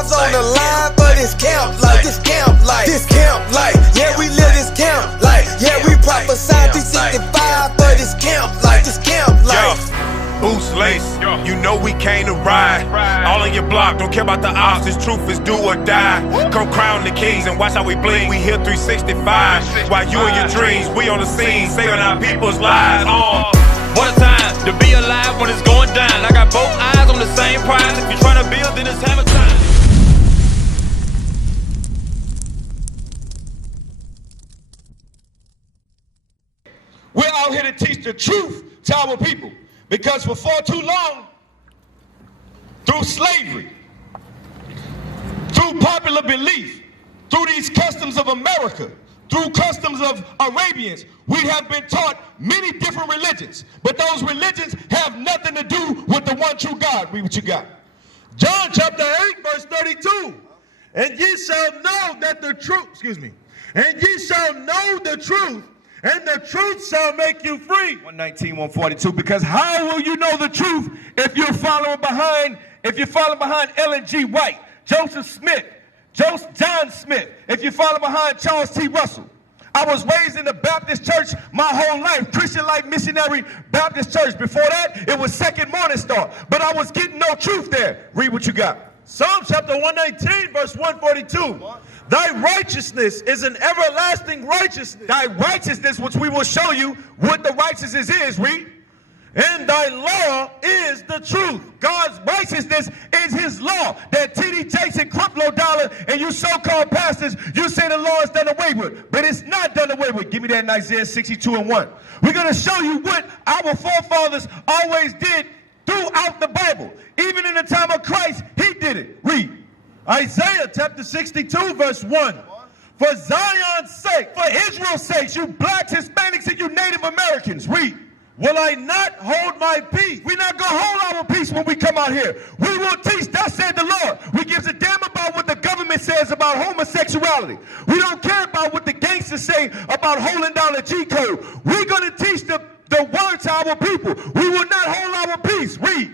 lives on the line for this camp life. This camp life. This camp life. Yeah, we live this camp life. Yeah, we prophesy 365 for this camp life. This camp life. Boost lace, you know we came to ride. All on your block, don't care about the odds. This truth is do or die. Come crown the kings and watch how we bling. We here 365. While you and your dreams, we on the scene, saving our people's lives. What a time to be alive when it's going down. I got both eyes on the same prize. If you're trying to build, then it's hammer time. We're out here to teach the truth to our people. Because for far too long, through slavery, through popular belief, through these customs of America, through customs of Arabians, we have been taught many different religions. But those religions have nothing to do with the one true God. Read what you got. John chapter 8, verse 32. And ye shall know that the truth, and ye shall know the truth, and the truth shall make you free. 119, 142. Because how will you know the truth if you're following behind Ellen G. White, Joseph Smith, John Smith, if you follow behind Charles T. Russell? I was raised in the Baptist church my whole life, Christian Life Missionary Baptist Church. Before that, it was Second Morning Star. But I was getting no truth there. Read what you got. Psalm chapter 119, verse 142. Thy righteousness is an everlasting righteousness. Thy righteousness, which we will show you what the righteousness is, read. And thy law is the truth. God's righteousness is his law. That T.D. Jakes and Creflo Dollar and you so-called pastors, you say the law is done away with. But it's not done away with. Give me that in Isaiah 62 and 1. We're going to show you what our forefathers always did throughout the Bible. Even in the time of Christ, he did it. Read. Isaiah chapter 62, verse 1. For Zion's sake, for Israel's sake, you blacks, Hispanics, and you Native Americans, read. Will I not hold my peace? We're not going to hold our peace when we come out here. We will teach, thus said the Lord. We gives a damn about what the government says about homosexuality. We don't care about what the gangsters say about holding down the G code. We're going to teach the word to our people. We will not hold our peace. Read.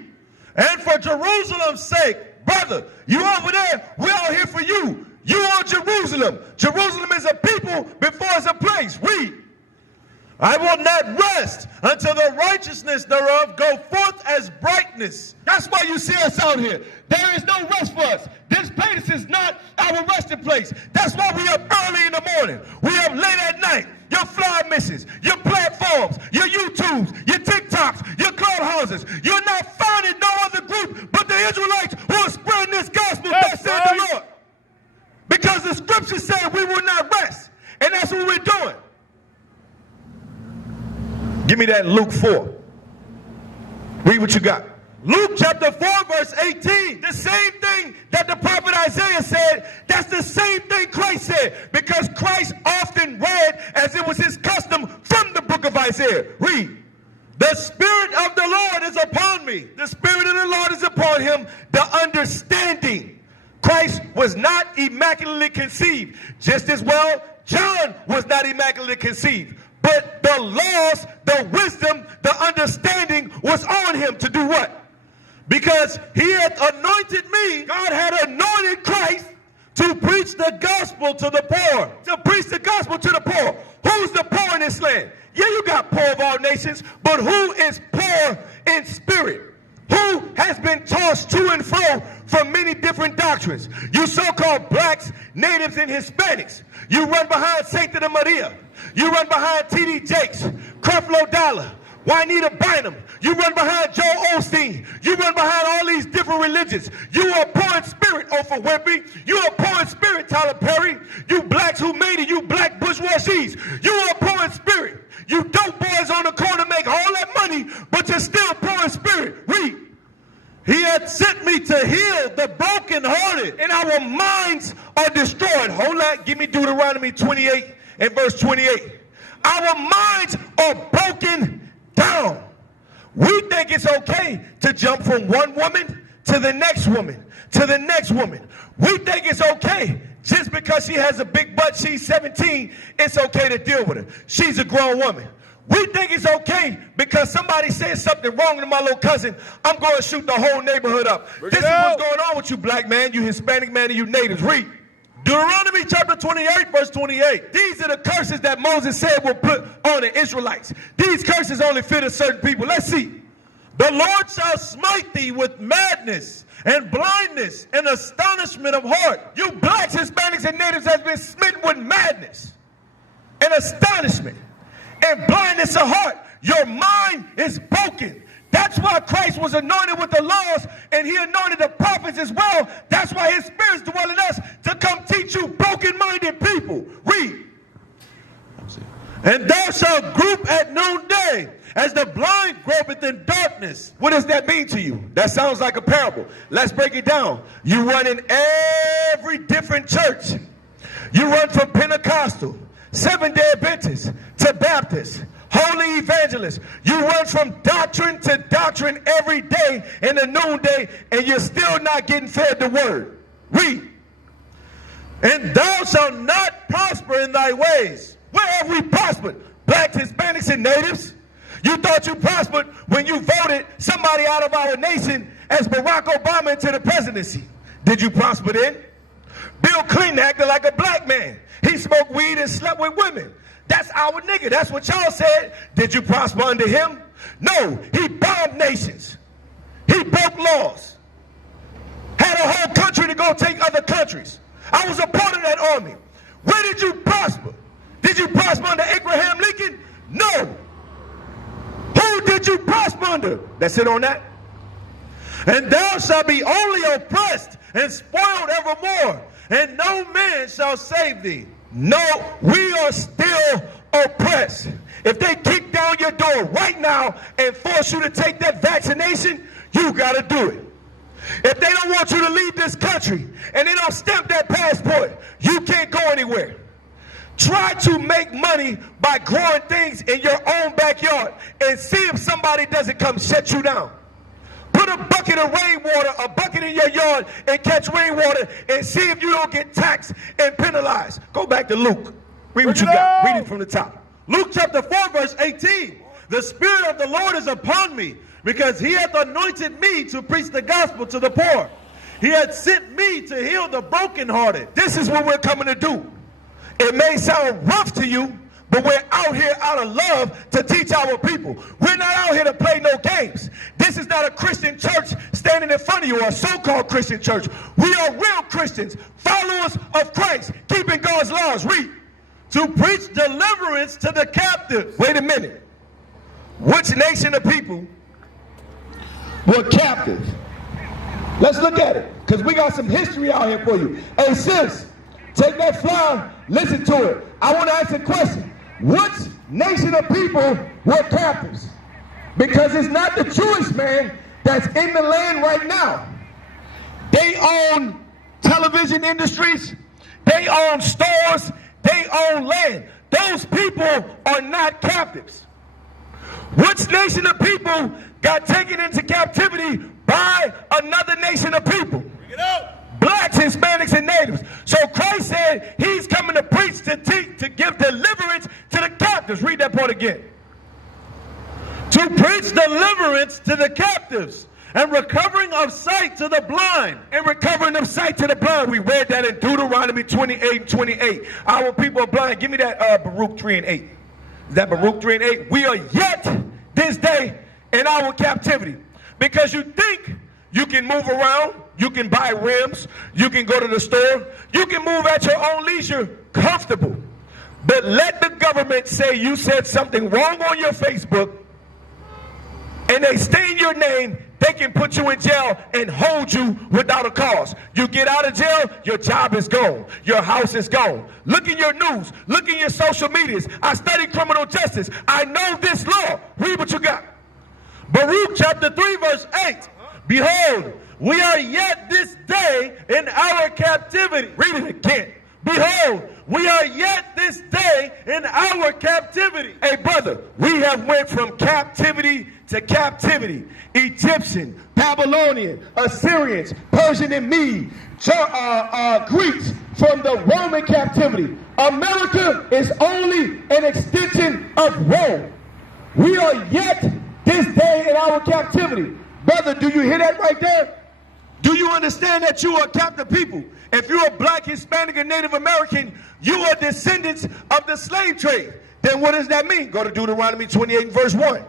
And for Jerusalem's sake, brother, you over there, we're out here for you. You are Jerusalem. Jerusalem is a people before it's a place. Read. I will not rest until the righteousness thereof go forth as brightness. That's why you see us out here. There is no rest for us. This place is not our resting place. That's why we up early in the morning. We up late at night. Your fly missions, your platforms, your YouTubes, your TikToks, your clubhouses. You're not finding no other group but the Israelites who are spreading this gospel that said the Lord. Because the scriptures say we will not rest. And that's what we're doing. Give me that Luke 4. Read what you got. Luke chapter 4, verse 18. The same thing that the prophet Isaiah said, that's the same thing Christ said. Because Christ often read, as it was his custom, from the book of Isaiah. Read. The Spirit of the Lord is upon me. The Spirit of the Lord is upon him. The understanding. Christ was not immaculately conceived. Just as well, John was not immaculately conceived. But the laws, the wisdom, the understanding was on him to do what? Because he had anointed me. God had anointed Christ to preach the gospel to the poor. To preach the gospel to the poor. Who's the poor in this land? Yeah, you got poor of all nations, but who is poor in spirit? Who has been tossed to and fro from many different doctrines? You so-called blacks, natives, and Hispanics. You run behind Sancta Maria. You run behind T.D. Jakes, Creflo Dollar, Juanita Bynum. You run behind Joel Osteen. You run behind all these different religions. You are poor in spirit, Oprah Winfrey. You are poor in spirit, Tyler Perry. You blacks who made it, you black bourgeoisies. You are poor in spirit. You dope boys on the corner make all that money, but you're still poor in spirit. Read. He had sent me to heal the brokenhearted, and our minds are destroyed. Hold on, give me Deuteronomy 28 and verse 28. Our minds are broken down. We think it's okay to jump from one woman to the next woman, to the next woman. We think it's okay just because she has a big butt, she's 17, it's okay to deal with her. She's a grown woman. we think it's okay because somebody said something wrong to my little cousin, I'm going to shoot the whole neighborhood up. This is what's going on with you black man, you Hispanic man, and you natives. Read. Deuteronomy chapter 28, verse 28. These are the curses that Moses said will put on the Israelites. These curses only fit a certain people. Let's see. The Lord shall smite thee with madness and blindness and astonishment of heart. You blacks, Hispanics, and natives has been smitten with madness and astonishment and blindness of heart. Your mind is broken. That's why Christ was anointed with the laws, and he anointed the prophets as well. That's why his spirit's dwell in us to come teach you broken-minded people. Read. And thou shalt group at noonday, as the blind gropeth in darkness. What does that mean to you? That sounds like a parable. Let's break it down. You run in every different church. You run from Pentecostal, Seventh-day Adventist, to Baptist, Holy Evangelists. You run from doctrine to doctrine every day in the noonday, and you're still not getting fed the word. Read. And thou shalt not prosper in thy ways. Where have we prospered? Blacks, Hispanics, and natives? You thought you prospered when you voted somebody out of our nation as Barack Obama into the presidency. Did you prosper then? Bill Clinton acted like a black man. He smoked weed and slept with women. That's our nigga. That's what y'all said. Did you prosper under him? No. He bombed nations. He broke laws. Had a whole country to go take other countries. I was a part of that army. Where did you prosper? Did you prosper under Abraham Lincoln? No. Who did you prosper under? That's it on that. And thou shalt be only oppressed and spoiled evermore, and no man shall save thee. No, we are still oppressed. If they kick down your door right now and force you to take that vaccination, you gotta do it. If they don't want you to leave this country and they don't stamp that passport, you can't go anywhere. Try to make money by growing things in your own backyard and see if somebody doesn't come shut you down. Put a bucket of rainwater, a bucket in your yard and catch rainwater and see if you don't get taxed and penalized. Go back to Luke. Read what you got. Read it from the top. Luke chapter 4, verse 18. The Spirit of the Lord is upon me, because he hath anointed me to preach the gospel to the poor. He hath sent me to heal the brokenhearted. This is what we're coming to do. It may sound rough to you, but we're out here out of love to teach our people. We're not out here to play no games. This is not a Christian church standing in front of you, or a so-called Christian church. We are real Christians, followers of Christ, keeping God's laws. Read. To preach deliverance to the captives. Wait a minute. Which nation of people were captive? Let's look at it, because we got some history out here for you. Hey, sis, take that flyer, listen to it. I want to ask a question. Which nation of people were captives? Because it's not the Jewish man that's in the land right now. They own television industries. They own stores. They own land. Those people are not captives. Which nation of people got taken into captivity by another nation of people? Bring it out. Blacks, Hispanics, and natives. So Christ said he's coming to preach, to teach, to give deliverance to the captives. Read that part again. To preach deliverance to the captives, and recovering of sight to the blind. And recovering of sight to the blind. We read that in Deuteronomy 28:28. Our people are blind. Give me that Baruch 3:8. Is that Baruch 3:8? We are yet this day in our captivity. Because you think you can move around, you can buy rims, you can go to the store, you can move at your own leisure, comfortable. But let the government say you said something wrong on your Facebook, and they stain your name, they can put you in jail and hold you without a cause. You get out of jail, your job is gone. Your house is gone. Look in your news. Look in your social medias. I study criminal justice. I know this law. Read what you got. Baruch chapter 3, verse 8. Behold, we are yet this day in our captivity. Read it again. Behold, we are yet this day in our captivity. Hey, brother, we have went from captivity to captivity. Egyptian, Babylonian, Assyrians, Persian and Mede, Greeks, from the Roman captivity. America is only an extension of Rome. We are yet this day in our captivity. Brother, do you hear that right there? Do you understand that you are a captive people? If you're a black, Hispanic, and Native American, you are descendants of the slave trade. Then what does that mean? Go to Deuteronomy 28 and verse 1.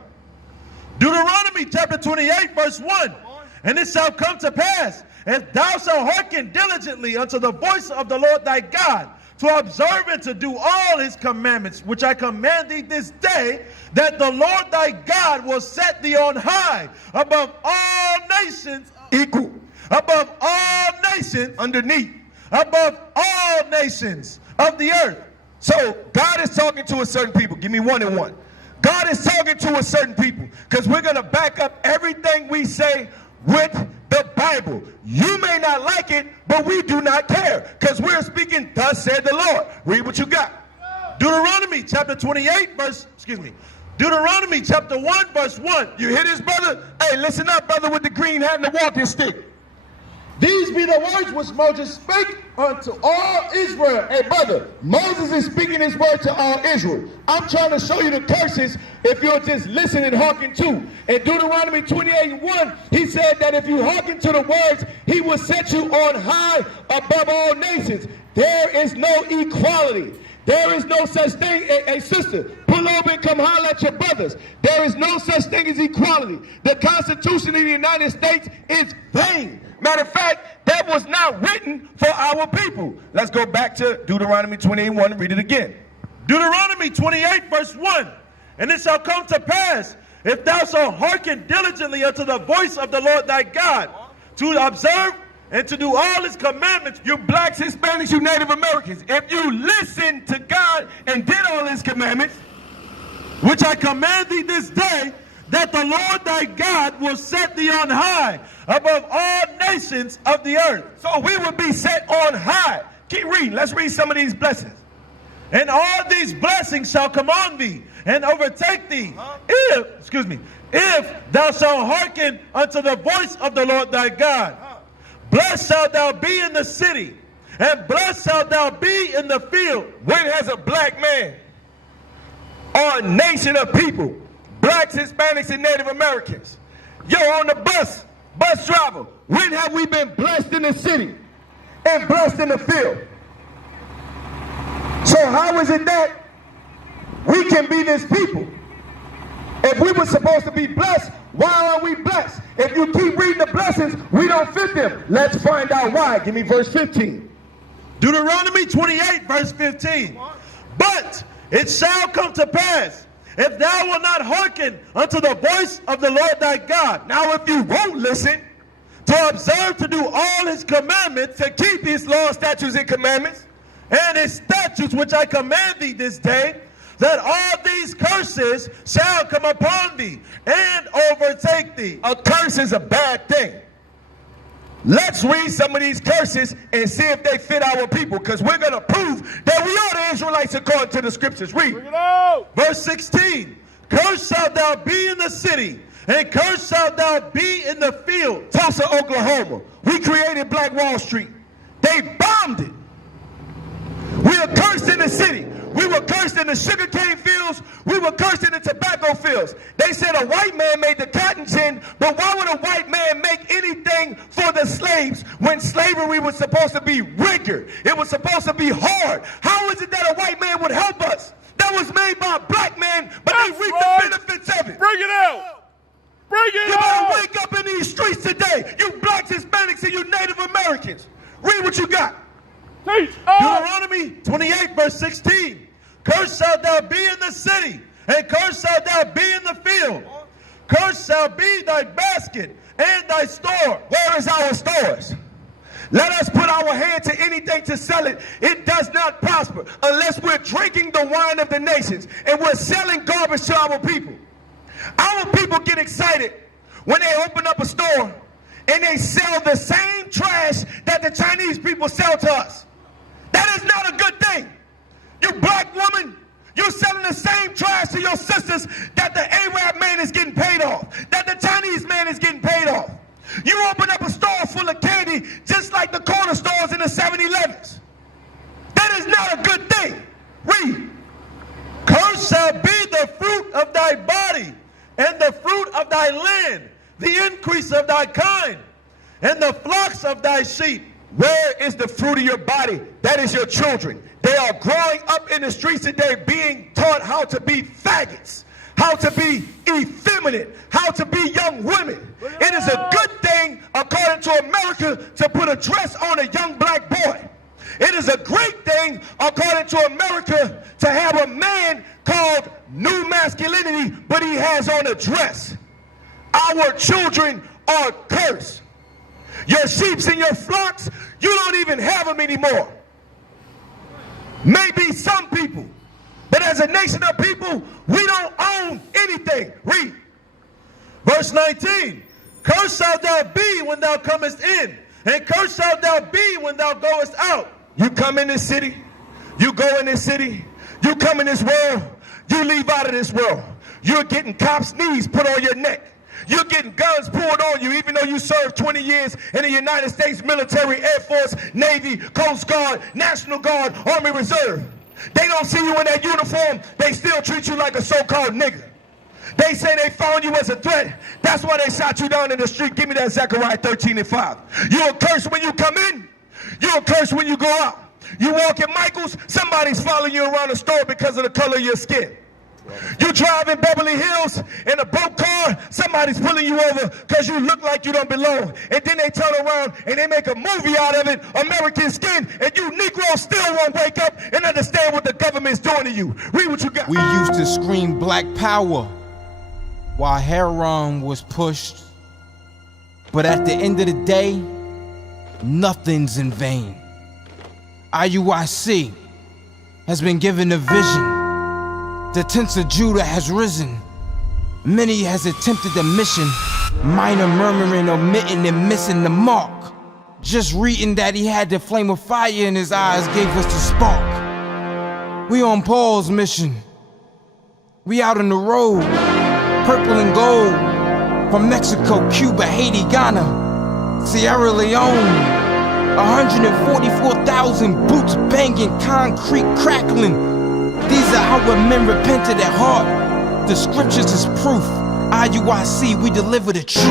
Deuteronomy chapter 28 verse 1. And it shall come to pass, if thou shalt hearken diligently unto the voice of the Lord thy God, to observe and to do all his commandments, which I command thee this day, that the Lord thy God will set thee on high above all nations, Equal. above all nations, Underneath. above all nations of the earth. So God is talking to a certain people. Give me one and one. God is talking to a certain people because we're going to back up everything we say with the Bible. You may not like it, but we do not care because we're speaking, thus said the Lord. Read what you got. Deuteronomy chapter 28 verse, Deuteronomy chapter 1 verse 1. You hear this, brother? Hey, listen up, brother with the green hat and the walking stick. These be the words which Moses spake unto all Israel. Hey, brother, Moses is speaking his word to all Israel. I'm trying to show you the curses if you'll just listen and hearken to. In Deuteronomy 28:1, he said that if you hearken to the words, he will set you on high above all nations. There is no equality. There is no such thing. Hey, sister, pull over and come holler at your brothers. There is no such thing as equality. The Constitution of the United States is vain. Matter of fact, that was not written for our people. Let's go back to Deuteronomy 28:1 and read it again. Deuteronomy 28 verse 1. And it shall come to pass, if thou shalt hearken diligently unto the voice of the Lord thy God, to observe and to do all his commandments. You blacks, Hispanics, you Native Americans, if you listen to God and did all his commandments, which I command thee this day, that the Lord thy God will set thee on high above all nations of the earth. so we would be set on high. Keep reading. Let's read some of these blessings. And all these blessings shall come on thee and overtake thee, if thou shalt hearken unto the voice of the Lord thy God. Blessed shalt thou be in the city, and blessed shalt thou be in the field. When has a black man or a nation of people, blacks, Hispanics, and Native Americans, on the bus driver, when have we been blessed in the city and blessed in the field? So how is it that we can be this people? If we were supposed to be blessed, why are we blessed? If you keep reading the blessings, we don't fit them. Let's find out why. Give me verse 15. Deuteronomy 28 verse 15. But it shall come to pass, if thou wilt not hearken unto the voice of the Lord thy God. Now if you won't listen, To observe to do all his commandments, to keep his laws, statutes, and commandments, and his statutes which I command thee this day, that all these curses shall come upon thee and overtake thee. a curse is a bad thing. Let's read some of these curses and see if they fit our people, because we're going to prove that we are the Israelites according to the scriptures. Read. Verse 16, cursed shalt thou be in the city, and cursed shalt thou be in the field. Tulsa, Oklahoma. We created Black Wall Street. They bombed it. We are cursed in the city. We were cursed in the sugarcane fields. We were cursed in the tobacco fields. They said a white man made the cotton gin, but why would a white man make anything for the slaves when slavery was supposed to be rigor? It was supposed to be hard. How is it that a white man would help us? That was made by a black man, but they reap the benefits of it. Bring it out! Bring it You out! better wake up in these streets today, you blacks, Hispanics, and you Native Americans. Read what you got. Teach us! Deuteronomy 28 verse 16, cursed shalt thou be in the city, and cursed shalt thou be in the field. Cursed shall be thy basket and thy store. Where is our stores? Let us put our hand to anything to sell it. It does not prosper unless we're drinking the wine of the nations and we're selling garbage to our people. Our people get excited when they open up a store and they sell the same trash that the Chinese people sell to us. That is not a good thing. You black woman, you're selling the same trash to your sisters that the Arab man is getting paid off, that the Chinese man is getting paid off. You open up a store full of candy just like the corner stores in the 7-Elevens. That is not a good thing. Read. Cursed shall be the fruit of thy body, of thy land, the increase of thy kind, and the flocks of thy sheep. Where is the fruit of your body? That is your children. They are growing up in the streets today being taught how to be faggots, how to be effeminate, how to be young women. It is a good thing, according to America, to put a dress on a young black boy. It is a great thing, according to America, to have a man called new masculinity, but he has on a dress. Our children are cursed. Your sheep and your flocks, you don't even have them anymore. Maybe some people, but as a nation of people, we don't own anything. Read. Verse 19, cursed shalt thou be when thou comest in, and cursed shalt thou be when thou goest out. You come in this city, you go in this city, you come in this world, you leave out of this world. You're getting cops' knees put on your neck. You're getting guns pulled on you even though you served 20 years in the United States military, Air Force, Navy, Coast Guard, National Guard, Army Reserve. They don't see you in that uniform. They still treat you like a so-called nigger. They say they found you as a threat. That's why they shot you down in the street. Give me that Zechariah 13:5. You're cursed when you come in. You're cursed when you go out. You walk in Michael's, somebody's following you around the store because of the color of your skin. You drive in Beverly Hills in a broke car, somebody's pulling you over because you look like you don't belong. And then they turn around and they make a movie out of it, American Skin, and you Negroes still won't wake up and understand what the government's doing to you. Read what you got. We used to scream black power while heroin was pushed. But at the end of the day, nothing's in vain. IUIC has been given a vision. The tents of Judah has risen. Many has attempted the mission. Minor murmuring, omitting, and missing the mark. Just reading that he had the flame of fire in his eyes gave us the spark. We on Paul's mission. We out on the road. Purple and gold. From Mexico, Cuba, Haiti, Ghana, Sierra Leone. 144,000 boots banging, concrete crackling. These are how men repented at heart. The scriptures is proof. IUIC, we deliver the truth.